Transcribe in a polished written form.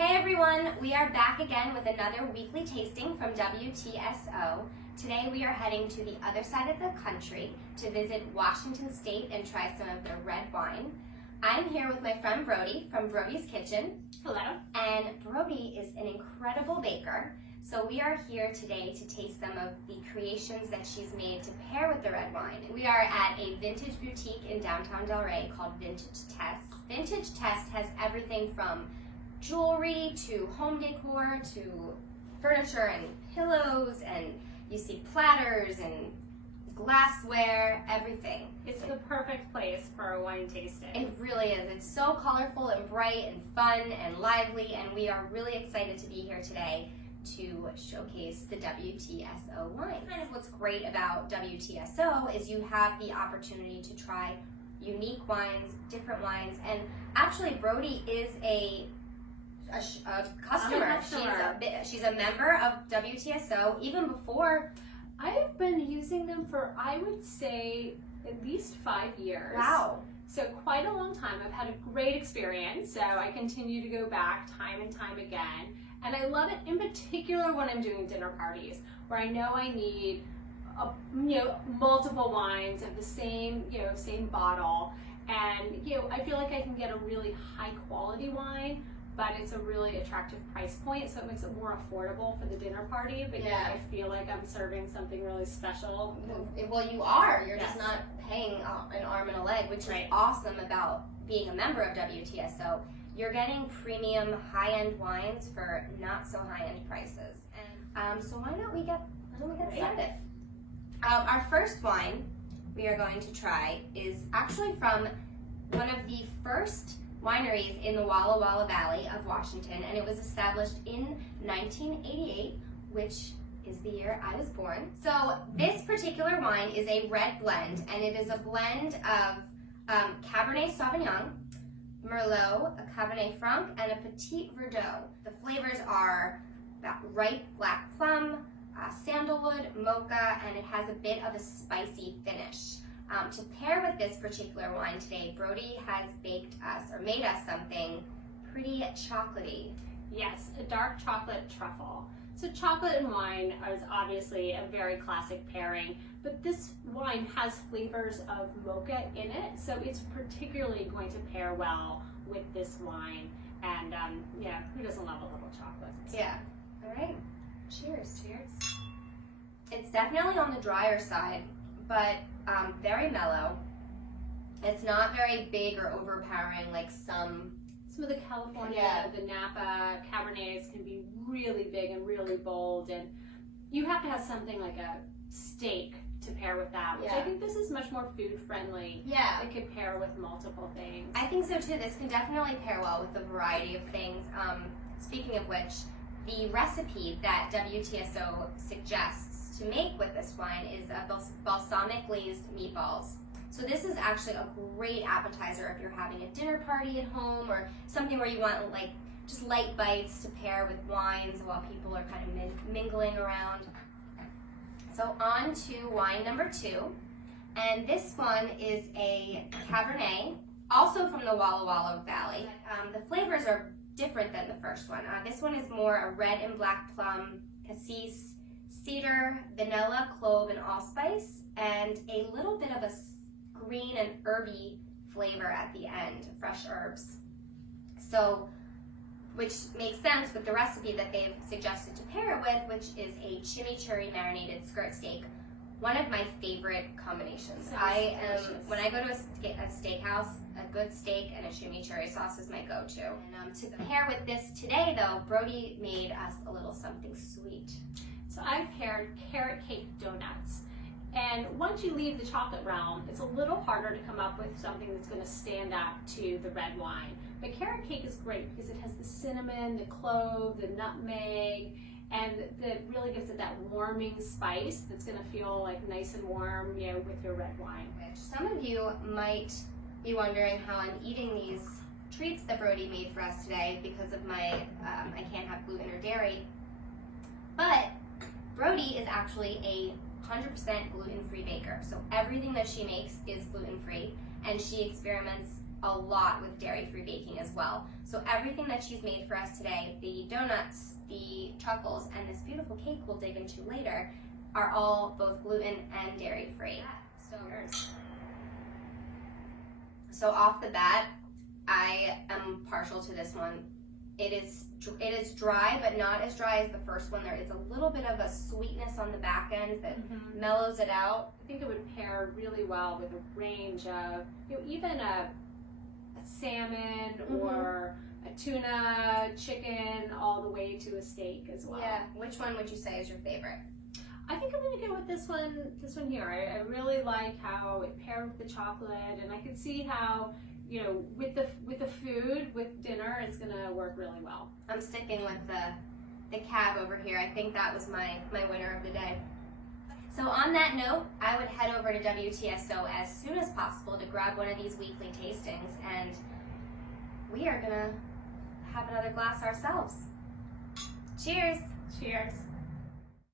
Hey everyone, we are back again with another weekly tasting from WTSO. Today we are heading to the other side of the country to visit Washington State and try some of their red wine. I'm here with my friend Brody from Brody's Kitchen. Hello. And Brody is an incredible baker. So we are here today to taste some of the creations that she's made to pair with the red wine. We are at a vintage boutique in downtown Delray called Vintage Test. Vintage Test has everything from jewelry to home decor to furniture and pillows, and you see platters and glassware, everything. It's the perfect place for a wine tasting. It really is. It's so colorful and bright and fun and lively, and we are really excited to be here today to showcase the WTSO wines. Kind of what's great about WTSO is you have the opportunity to try unique wines, different wines, and actually Brody is a customer. She's a member of WTSO even before. I've been using them for, I would say, at least 5 years. Wow. So quite a long time. I've had a great experience, so I continue to go back time and time again. And I love it in particular when I'm doing dinner parties, where I know I need multiple wines of the same bottle. And I feel like I can get a really high quality wine, but it's a really attractive price point, so it makes it more affordable for the dinner party, but yeah, I feel like I'm serving something really special. Well, you are. You're just not paying an arm and a leg, which is awesome about being a member of WTSO. You're getting premium high-end wines for not so high-end prices. And so why don't we get started? Our first wine we are going to try is actually from one of the first wineries in the Walla Walla Valley of Washington, and it was established in 1988, which is the year I was born. So this particular wine is a red blend, and it is a blend of Cabernet Sauvignon, Merlot, a Cabernet Franc, and a Petit Verdot. The flavors are ripe black plum, sandalwood, mocha, and it has a bit of a spicy finish. To pair with this particular wine today, Brody has made us something pretty chocolatey. Yes, a dark chocolate truffle. So chocolate and wine is obviously a very classic pairing, but this wine has flavors of mocha in it, so it's particularly going to pair well with this wine. And who doesn't love a little chocolate? Yeah. All right. Cheers. Cheers. It's definitely on the drier side, but very mellow. It's not very big or overpowering like some of the California, the Napa Cabernets can be really big and really bold, and you have to have something like a steak to pair with that, which I think this is much more food friendly. Yeah. It could pair with multiple things. I think so too. This can definitely pair well with a variety of things. Speaking of which, the recipe that WTSO suggests to make with this wine is balsamic glazed meatballs. So this is actually a great appetizer if you're having a dinner party at home, or something where you want like just light bites to pair with wines while people are kind of mingling around. So on to wine number 2, and this one is a Cabernet, also from the Walla Walla Valley. The flavors are different than the first one. This one is more a red and black plum, cassis, cedar, vanilla, clove, and allspice, and a little bit of a green and herby flavor at the end, fresh herbs. So, which makes sense with the recipe that they've suggested to pair it with, which is a chimichurri marinated skirt steak. One of my favorite combinations. When I go to a steakhouse, a good steak and a chimichurri sauce is my go-to. And to pair with this today, though, Brody made us a little something sweet. So I paired carrot cake donuts. And once you leave the chocolate realm, it's a little harder to come up with something that's going to stand out to the red wine. But carrot cake is great because it has the cinnamon, the clove, the nutmeg, and that really gives it that warming spice that's going to feel like nice and warm, with your red wine. Some of you might be wondering how I'm eating these treats that Brody made for us today because of my I can't have gluten or dairy. But Brody is actually a 100% gluten-free baker, so everything that she makes is gluten-free, and she experiments a lot with dairy-free baking as well. So everything that she's made for us today, the donuts, the truffles, and this beautiful cake we'll dig into later, are all both gluten and dairy-free. So off the bat, I am partial to this one. It is dry, but not as dry as the first one. There is a little bit of a sweetness on the back end that mellows it out. I think it would pair really well with a range of, even a salmon or a tuna, chicken, all the way to a steak as well. Yeah. Which one would you say is your favorite? I think I'm gonna go with this one here. I really like how it paired with the chocolate, and I could see how, with the food, with dinner, it's gonna work really well. I'm sticking with the cab over here. I think that was my winner of the day. So on that note, I would head over to WTSO as soon as possible to grab one of these weekly tastings, and we are gonna have another glass ourselves. Cheers! Cheers!